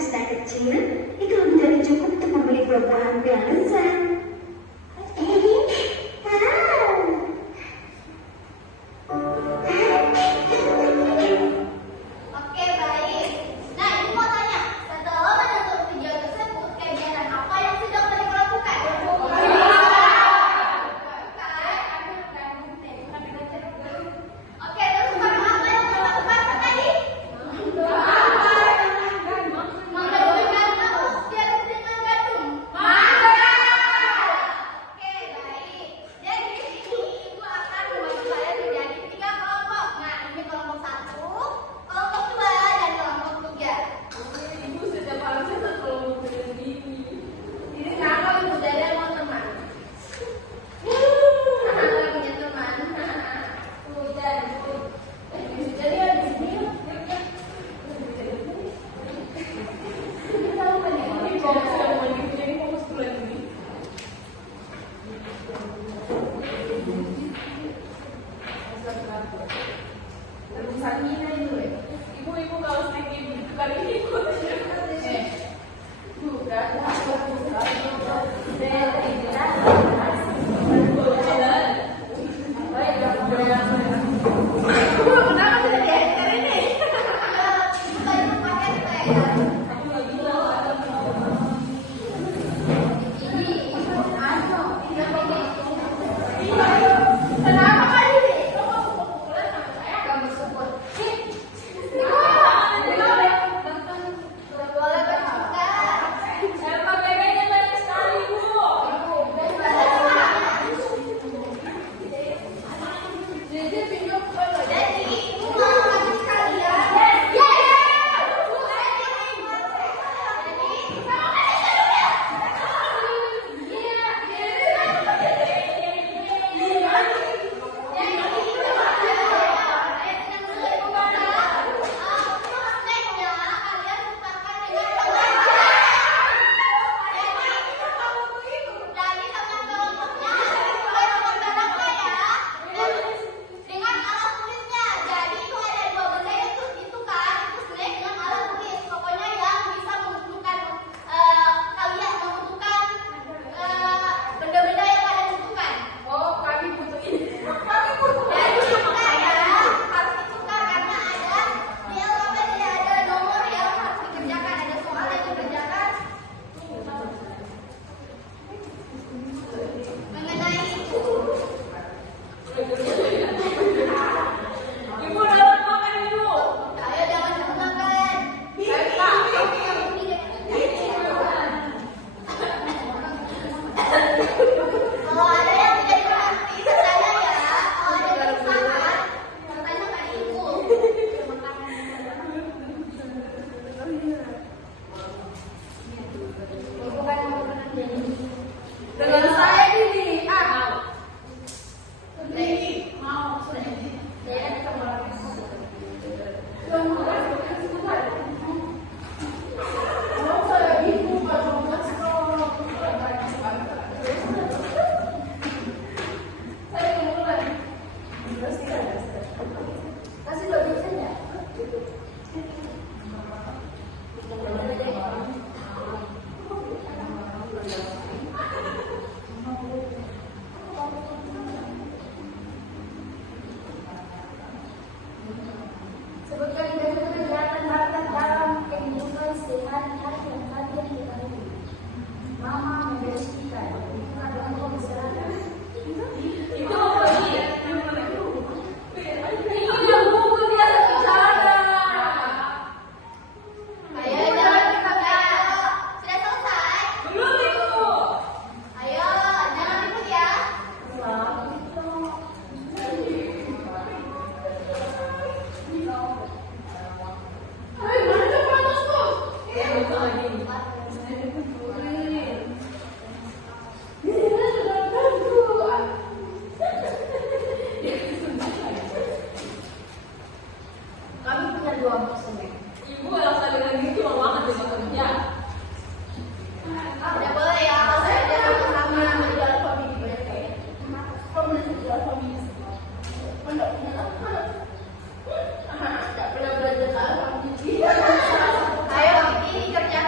sudah kecil, itu lebih dari cukup untuk membeli buah-buahan yang lezat. Ayo, ini kerja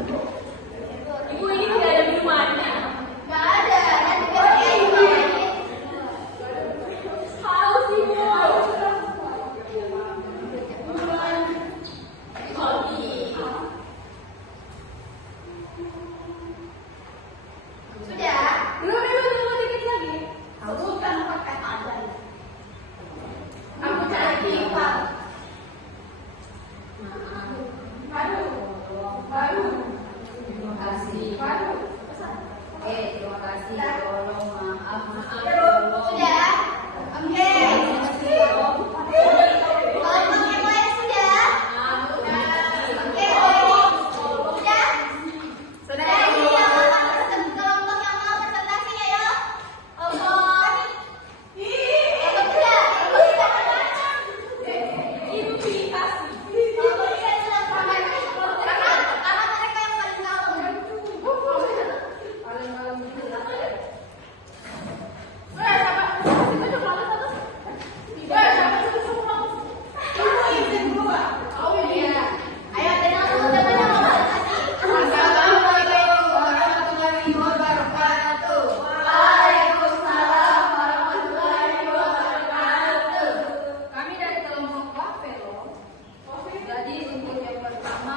Ibu ini tidak ada minumannya. Nggak ada, nanti biar ibu. Haus ibu. Kopi. Sudah? Belum ibu, tunggu dikit lagi. Aku kan pakai ada. Aku cari pipa. Baru. Terima kasih. Baru. Terima kasih. Tolong maaf. Sudah? Oke. Kalau yang lain sudah? Oke. Sudah? Sudah. Ini yang kelompok yang mau presentasi ya. Kelompok. Ibu pilih kasih. Karena mereka yang paling tahu. Ayo dengar dulu teman-teman mau presentasi. Assalamualaikum warahmatullahi wabarakatuh. Waalaikumsalam warahmatullahi wabarakatuh. Kami dari kelompok Wapelo. Jadi untuk yang pertama,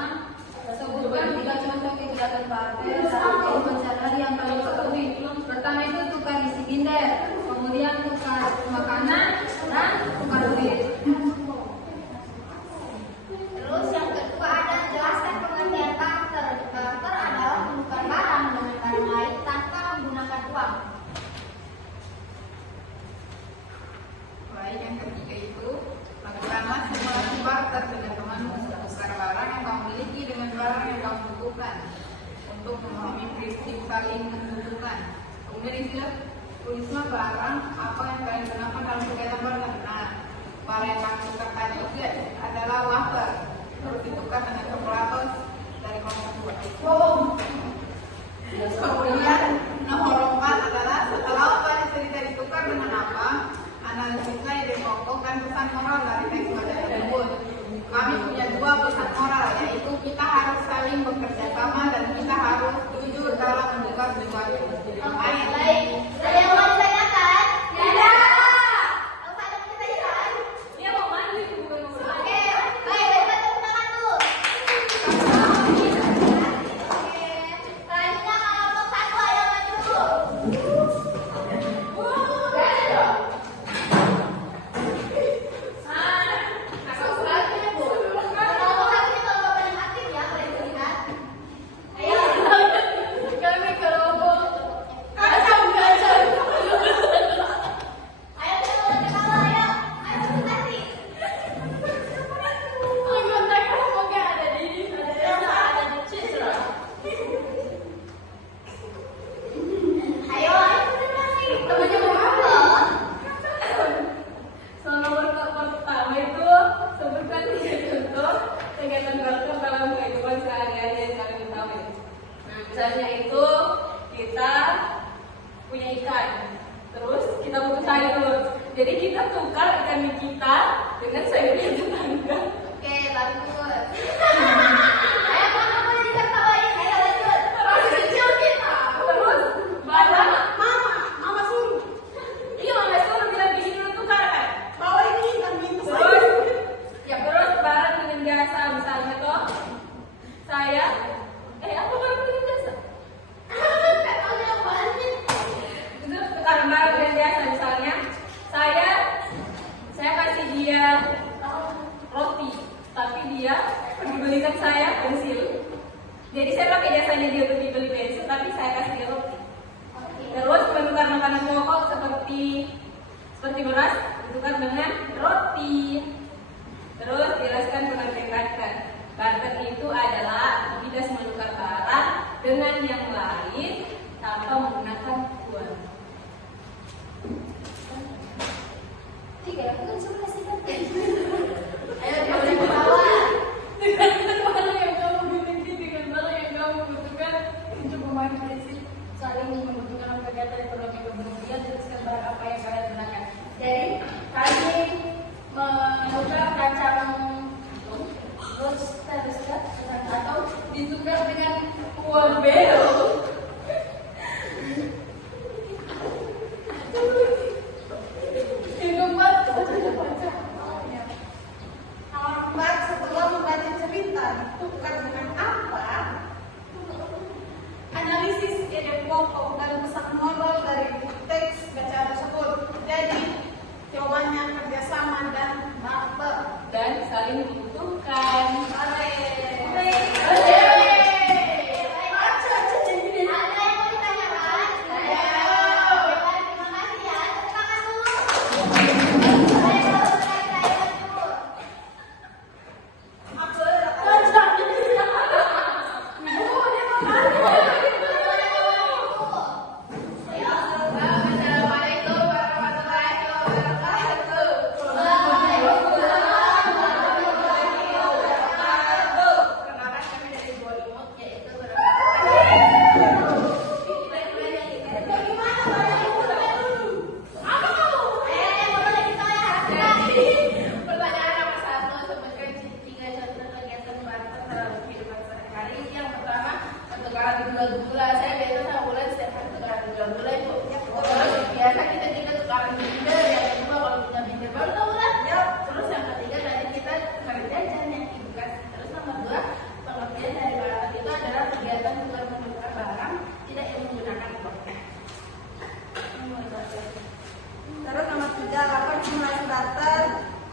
sebutkan 3 contoh kegiatan Wapelo dalam kehidupan sehari-hari yang kalian ketahui. Pertama itu tukar isi binder, kemudian tukar makanan dan tukar duit. Terus yang kedua ada jelaskan pengertian barter. Barter adalah menukar barang dengan barang lain tanpa menggunakan uang. Baik, yang ketiga itu lakukanlah simulasi barter dengan temanmu, tukar barang yang kamu miliki dengan barang yang kamu butuhkan untuk memahami prinsip saling membutuhkan. Kemudian istilah tulislah barang apa yang kalian gunakan dalam kegiatan barter. Nah, barang yang kamu tukarkan itu adalah wafer, terus ditukar dengan kalkulator dari kelompok 2. Kemudian nomor 4 adalah setelah wafer cerita ditukar dengan apa, analisisnya yang dipokokkan pesan moral dari teks baca tersebut. Kami punya 2 pesan moral, yaitu kita harus saling bekerja sama dan kita harus jujur dalam mendengar sesuatu. Baik. Ada yang mau ditanyakan? Tidak. Kalau ada yang ditanyakan? Dia mau mandi ibu, bukan mau mandi. Oke. Baik, kita tepuk tangan dulu. Oke. Selanjutnya kelompok 1 ayo maju dulu. Kelompok 1 ini kelompok paling aktif ya, boleh dilihat. Ayo. Kami kelompok Ayo kita mulai ketawa, ayo. Ayo presentasi. anggota kelompoknya ada di Elsa, ada di Citra. Ayo presentasi. Temannya mau apa? Soal nomor pertama itu sebutkan 3 contoh kegiatan barter dalam kehidupan sehari-hari yang kalian ketahui. Nah, misalnya itu kita punya ikan, terus kita butuh sayur. Jadi kita tukar ikan kita dengan sayurnya tetangga. Oke, bagus. Ayo kamu boleh diketawain. Ayo lanjut. Masih kecil kita. Terus barang mama suruh. Iya, mama suruh bilang gini dulu tukar kan. Bawa ini kan minta saya. Terus ya terus barang dengan jasa misalnya toh saya apa barang dengan jasa? Kalau yang banyak. Itu tukar barang dengan jasa misalnya saya kasih dia roti, tapi dia belikan saya pensil. Jadi saya pakai jasanya dia beli pensil, tapi saya kasih dia roti. Terus menukar makanan pokok seperti beras ditukar dengan roti. Terus jelaskan pengertian barter. Barter itu adalah aktivitas menukar barang dengan yang lain tanpa menggunakan uang. Tiga, bukan sebelah sih kan? Ayo boleh ketawa. Dengan barang yang kamu miliki, dengan barang yang kamu butuhkan untuk memahami prinsip saling membutuhkan kegiatan ekonomi kemudian jelaskan barang apa yang kalian gunakan. Jadi kami menukar kacang atau ditukar uang beo. Yang keempat, Ahmad setelah membaca cerita ditukar dengan apa? Analisis ide pokok dan pesan moral dari teks bacaan tersebut. Jadi jawabannya kerjasama dan barter. dan saling membutuhkan. Ada yang mau ditanyakan? Terima kasih ya. Tepuk tangan dulu. Ayo, Assalamualaikum warahmatullahi wabarakatuh. Perkenalkan kami dari Bollywood, yaitu pertanyaan nomor 1, sebutkan 3 contoh kegiatan barter dalam kehidupan sehari-hari. Yang pertama, pertukaran gula-gula. Saya biasa sama bulan setiap hari tukaran gula-gula itu. Terus biasa kita tukaran binder. Yang kedua, kalau punya binder baru tuh bulan. Terus yang ketiga, tadi kita tukaran jajan yang ibu kasih. Terus nomor 2, pengertian dari barter itu adalah kegiatan tukar menukar barang tidak yang menggunakan uang. Terus nomor 3, lakukan simulasi barter.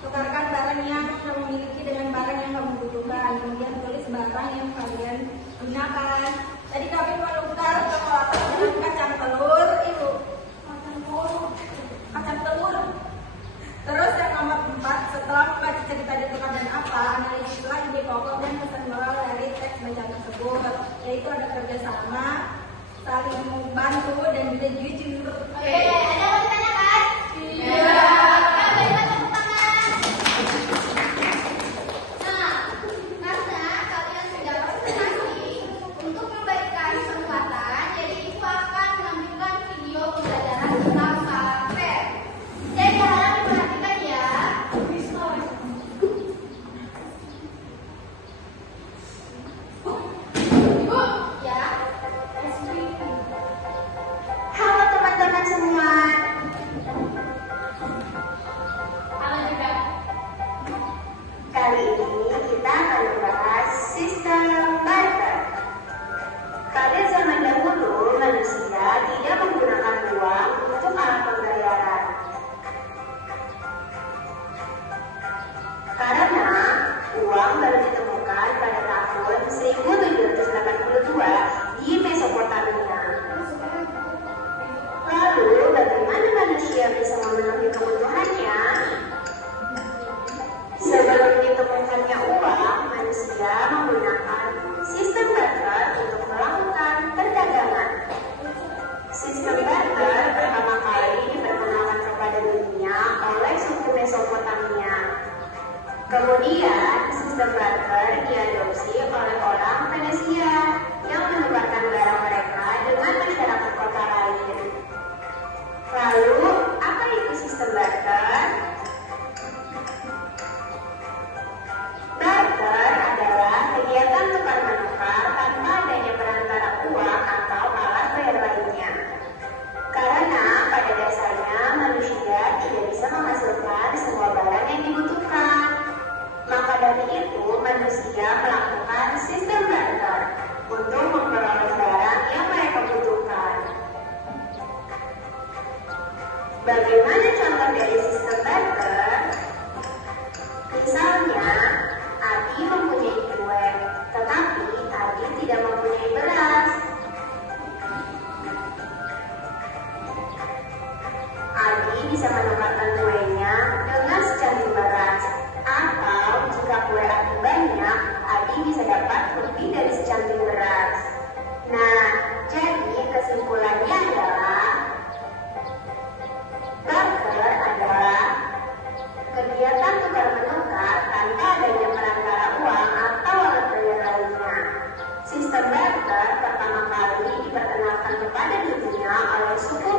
Tukarkan barang yang kamu miliki dengan barang yang kamu butuhkan. Kemudian tulis barang yang kalian gunakan. Tadi kami menukar coklat dengan kacang telur, itu kacang telur. Terus yang nomor 4, setelah membaca cerita ditukar dan apa, analisislah ide pokok dan pesan moral dari teks bacaan tersebut, yaitu ada kerjasama, saling membantu, dan juga jujur. ada yang mau ditanyakan? Iya. Berikan tepuk tangan. Nah, karena kalian sudah presentasi untuk memberikan kesempatan, jadi ibu akan menampilkan video pembelajaran tentang barter. Jadi harap diperhatikan ya. Ya. Halo teman-teman semua. Halo juga. Kali ini kita akan membahas sistem barter. Pada zaman dahulu, manusia tidak menggunakan uang untuk alat pembayaran. Karena uang baru ditemukan pada tahun 1782 di Mesopotamia. Lalu, bagaimana manusia bisa memenuhi kebutuhannya? Sebelum ditemukannya uang, manusia menggunakan sistem barter untuk melakukan perdagangan. Sistem barter pertama kali diperkenalkan kepada dunia oleh suku Mesopotamia. Kemudian, sistem barter diadopsi oleh orang Venesia yang menukarkan barang mereka dengan masyarakat kota lain. Lalu, apa itu sistem barter? Barter adalah kegiatan tukar-menukar tanpa adanya perantara uang atau alat bayar lainnya. Karena pada dasarnya manusia tidak bisa menghasilkan semua barang yang dibutuhkan. Maka dari itu manusia melakukan sistem barter untuk memperoleh barang yang mereka butuhkan. Bagaimana contoh dari sistem barter? Misalnya, Adi mempunyai kue, tetapi Adi tidak mempunyai beras. Adi bisa menukarkan kuenya dengan secangkir beras. Atau jika kue Adi banyak, Adi bisa dapat lebih dari secangkir beras. Nah, jadi kesimpulannya adalah barter adalah kegiatan tukar-menukar tanpa adanya perantara uang atau alat bayar lainnya. Sistem barter pertama kali diperkenalkan kepada dunia oleh suku